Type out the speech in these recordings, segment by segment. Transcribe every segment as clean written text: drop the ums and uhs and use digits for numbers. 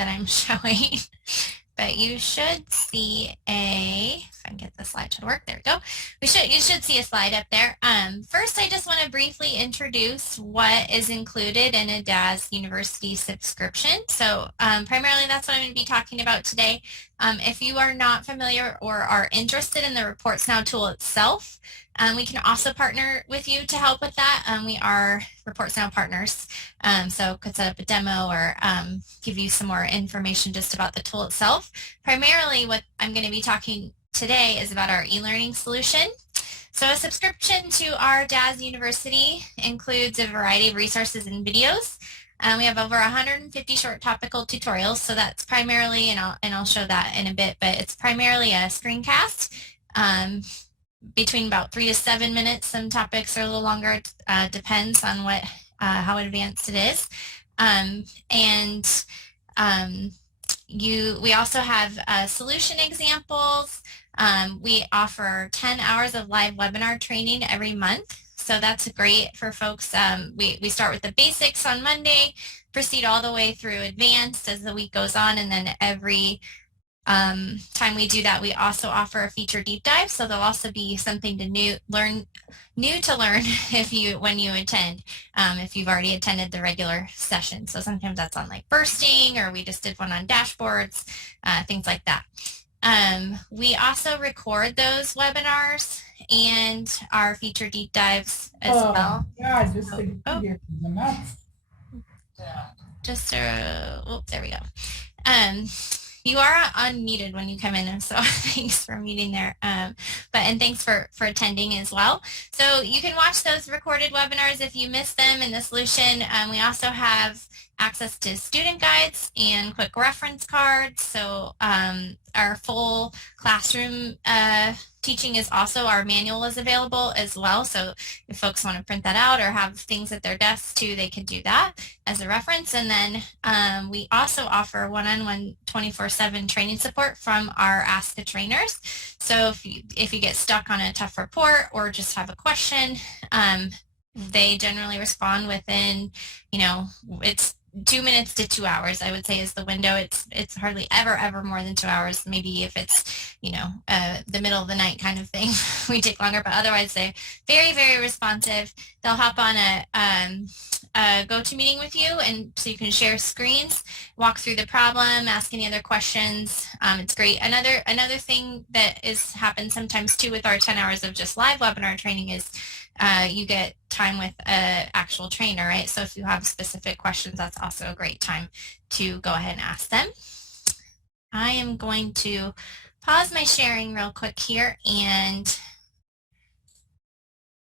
that I'm showing. But you should see if I can get the slide to work. There we go. You should see a slide up there. First, I just want to briefly introduce what is included in a DAS University subscription. So primarily that's what I'm going to be talking about today. If you are not familiar or are interested in the Reports Now tool itself, we can also partner with you to help with that. We are Reports Now partners, so could set up a demo or give you some more information just about the tool itself. Primarily what I'm going to be talking today is about our e-learning solution. So a subscription to our DAS University includes a variety of resources and videos. We have over 150 short topical tutorials, so that's primarily, and I'll show that in a bit, but it's primarily a screencast. Between about 3 to 7 minutes. Some topics are a little longer. It depends on how advanced it is. We also have solution examples. We offer 10 hours of live webinar training every month. So that's great for folks. We start with the basics on Monday, proceed all the way through advanced as the week goes on, and then every time we do that, we also offer a feature deep dive, so there'll also be something to new to learn when you attend, if you've already attended the regular session. So sometimes that's on like bursting, or we just did one on dashboards, things like that. We also record those webinars and our feature deep dives as well. Yeah, just there we go. You are unmuted when you come in, so thanks for muting there. And thanks for attending as well. So you can watch those recorded webinars if you missed them in the solution. We also have access to student guides and quick reference cards. So our full classroom teaching is also, our manual is available as well. So if folks want to print that out or have things at their desks too, they can do that as a reference. And then we also offer one-on-one 24/7 training support from our Ask the Trainers. So if you get stuck on a tough report or just have a question, they generally respond within, it's 2 minutes to 2 hours, I would say, is the window. It's hardly ever more than 2 hours. Maybe if it's, the middle of the night kind of thing, we take longer, but otherwise they're very responsive. They'll hop on a go-to-meeting with you, and so you can share screens, walk through the problem, ask any other questions. It's great. Another thing that happens sometimes too with our 10 hours of just live webinar training is you get time with an actual trainer, right? So if you have specific questions, that's also a great time to go ahead and ask them. I am going to pause my sharing real quick here and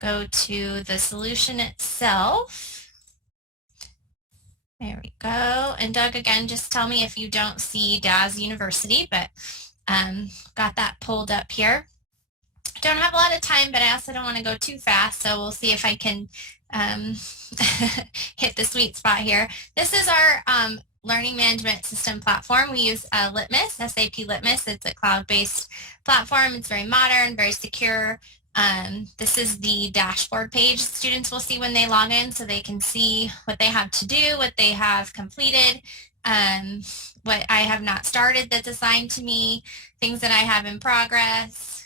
go to the solution itself. There we go. And Doug, again, just tell me if you don't see DAS University, but got that pulled up here. Don't have a lot of time, but I also don't want to go too fast, so we'll see if I can hit the sweet spot here. This is our learning management system platform. We use Litmus, SAP Litmus. It's a cloud-based platform. It's very modern, very secure. This is the dashboard page students will see when they log in, so they can see what they have to do, what they have completed, what I have not started that's assigned to me, things that I have in progress,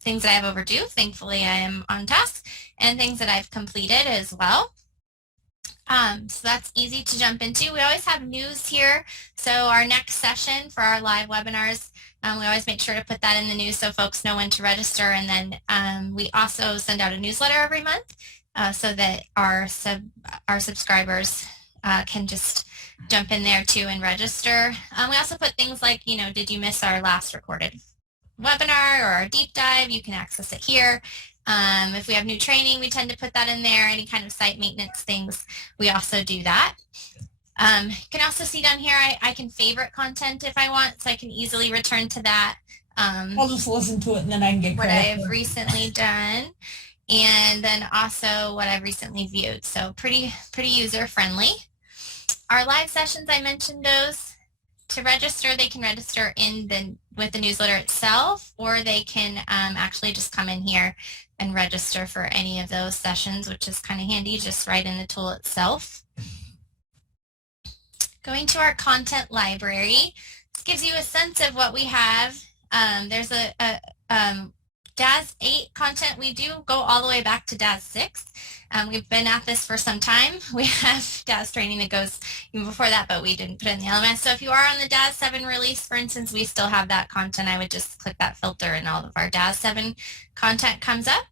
things that I have overdue. Thankfully, I am on task, and things that I've completed as well. So that's easy to jump into. We always have news here. So our next session for our live webinars, we always make sure to put that in the news so folks know when to register. And then we also send out a newsletter every month so that our subscribers can just jump in there too and register. We also put things like, did you miss our last recorded webinar or our deep dive? You can access it here. If we have new training, we tend to put that in there. Any kind of site maintenance things, we also do that. You can also see down here, I can favorite content if I want, so I can easily return to that. I'll just listen to it and then I can get what I've recently done, and then also what I've recently viewed. So pretty user friendly. Our live sessions, I mentioned those. To register, they can register with the newsletter itself, or they can actually just come in here and register for any of those sessions, which is kind of handy, just right in the tool itself. Going to our content library, this gives you a sense of what we have. There's a DAS 8 content. We do go all the way back to DAS 6. We've been at this for some time. We have DAS training that goes even before that, but we didn't put it in the LMS. So if you are on the DAS 7 release, for instance, we still have that content. I would just click that filter and all of our DAS 7 content comes up.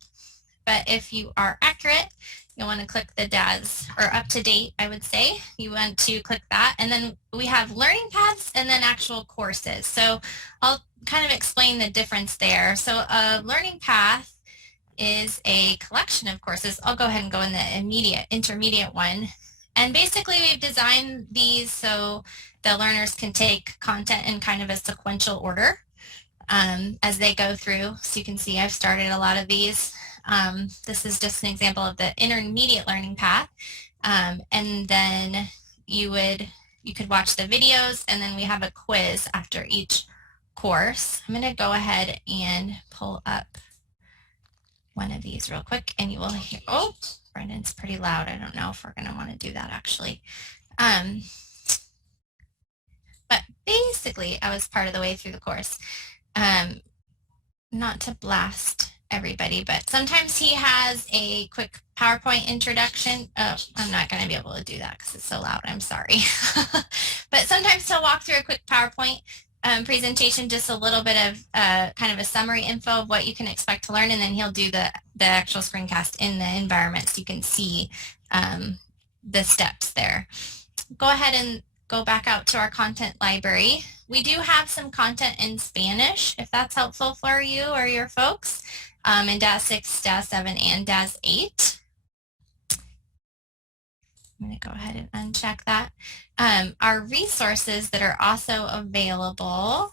But if you are accurate, you'll want to click the DAS, or up to date, I would say. You want to click that. And then we have learning paths and then actual courses. So I'll kind of explain the difference there. So a learning path is a collection of courses. I'll go ahead and go in the intermediate one. And basically we've designed these so the learners can take content in kind of a sequential order as they go through. So you can see I've started a lot of these. This is just an example of the intermediate learning path. And then you could watch the videos, and then we have a quiz after each course. I'm going to go ahead and pull up one of these real quick, and you will hear, oh, Brendan's pretty loud. I don't know if we're going to want to do that actually. But basically, I was part of the way through the course. Not to blast everybody, but sometimes he has a quick PowerPoint introduction. Oh, I'm not going to be able to do that because it's so loud. I'm sorry. But sometimes he'll walk through a quick PowerPoint presentation, just a little bit of kind of a summary info of what you can expect to learn, and then he'll do the actual screencast in the environment so you can see the steps there. Go ahead and go back out to our content library. We do have some content in Spanish, if that's helpful for you or your folks, in DAS 6, DAS 7, and DAS 8. I'm going to go ahead and uncheck that. Our resources that are also available,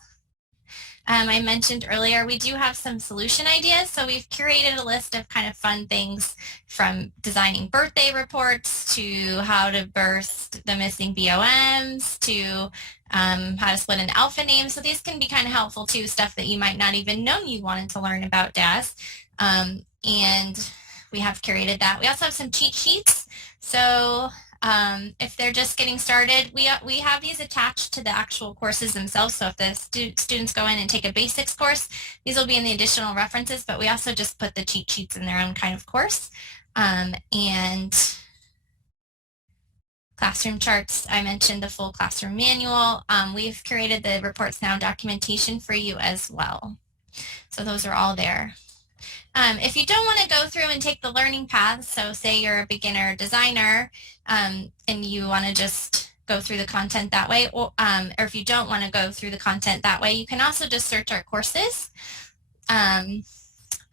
I mentioned earlier, we do have some solution ideas. So we've curated a list of kind of fun things, from designing birthday reports to how to burst the missing BOMs to how to split an alpha name. So these can be kind of helpful too, stuff that you might not even know you wanted to learn about DAS. And we have curated that. We also have some cheat sheets. So if they're just getting started, we have these attached to the actual courses themselves. So if the students go in and take a basics course, these will be in the additional references, but we also just put the cheat sheets in their own kind of course. And classroom charts, I mentioned the full classroom manual. We've curated the Reports Now documentation for you as well. So those are all there. If you don't want to go through and take the learning path, so say you're a beginner designer and you want to just go through the content that way, or if you don't want to go through the content that way, you can also just search our courses,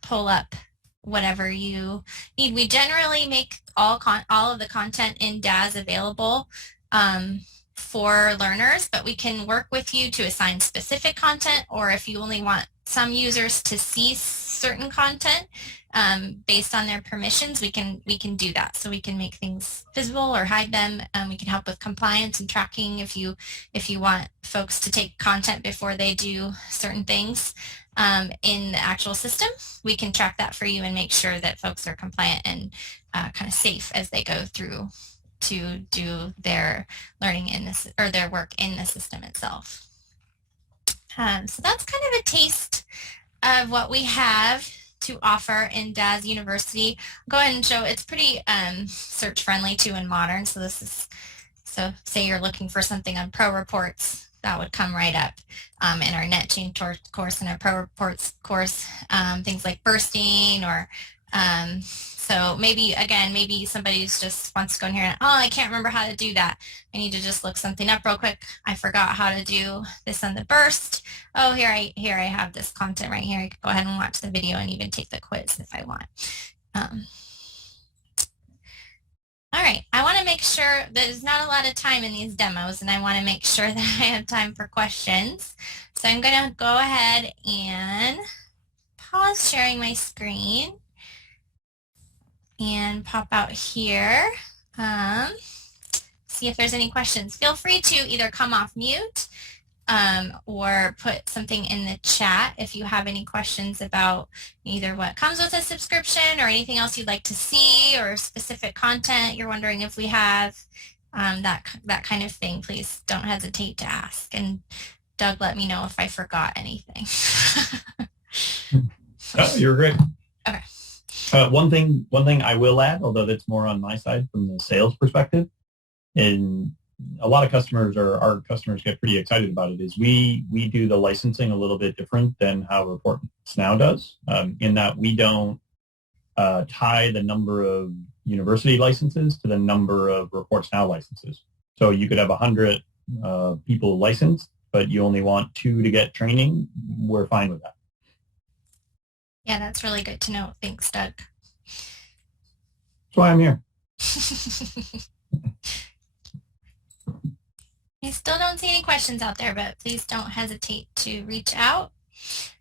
pull up whatever you need. We generally make all of the content in DAS available for learners, but we can work with you to assign specific content, or if you only want some users to see certain content based on their permissions, we can do that. So we can make things visible or hide them. We can help with compliance and tracking if you want folks to take content before they do certain things in the actual system. We can track that for you and make sure that folks are compliant and kind of safe as they go through to do their learning in this, or their work in the system itself. So that's kind of a taste of what we have to offer in DAS University. I'll go ahead and show, it's pretty search friendly too and modern. So this is, so say you're looking for something on pro reports, that would come right up in our net chain course and our pro reports course, things like bursting, or so maybe, again, maybe somebody just wants to go in here and, oh, I can't remember how to do that. I need to just look something up real quick. I forgot how to do this on the burst. Oh, here I have this content right here. I could go ahead and watch the video and even take the quiz if I want. All right, I want to make sure there's not a lot of time in these demos, and I want to make sure that I have time for questions. So I'm going to go ahead and pause sharing my screen and pop out here, see if there's any questions. Feel free to either come off mute or put something in the chat if you have any questions about either what comes with a subscription or anything else you'd like to see, or specific content you're wondering if we have. that kind of thing, please don't hesitate to ask. And Doug, let me know if I forgot anything. Oh, you're great. Okay. One thing I will add, although that's more on my side from the sales perspective, and a lot of customers or our customers get pretty excited about it, is we do the licensing a little bit different than how Reports Now does, in that we don't tie the number of university licenses to the number of Reports Now licenses. So you could have 100 people licensed, but you only want 2 to get training. We're fine with that. Yeah, that's really good to know. Thanks, Doug. That's why I'm here. I still don't see any questions out there, but please don't hesitate to reach out.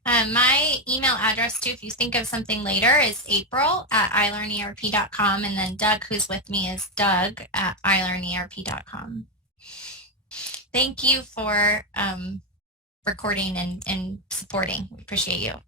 My email address, too, if you think of something later, is april@ilearnerp.com, and then Doug, who's with me, is doug@ilearnerp.com. Thank you for recording and supporting. We appreciate you.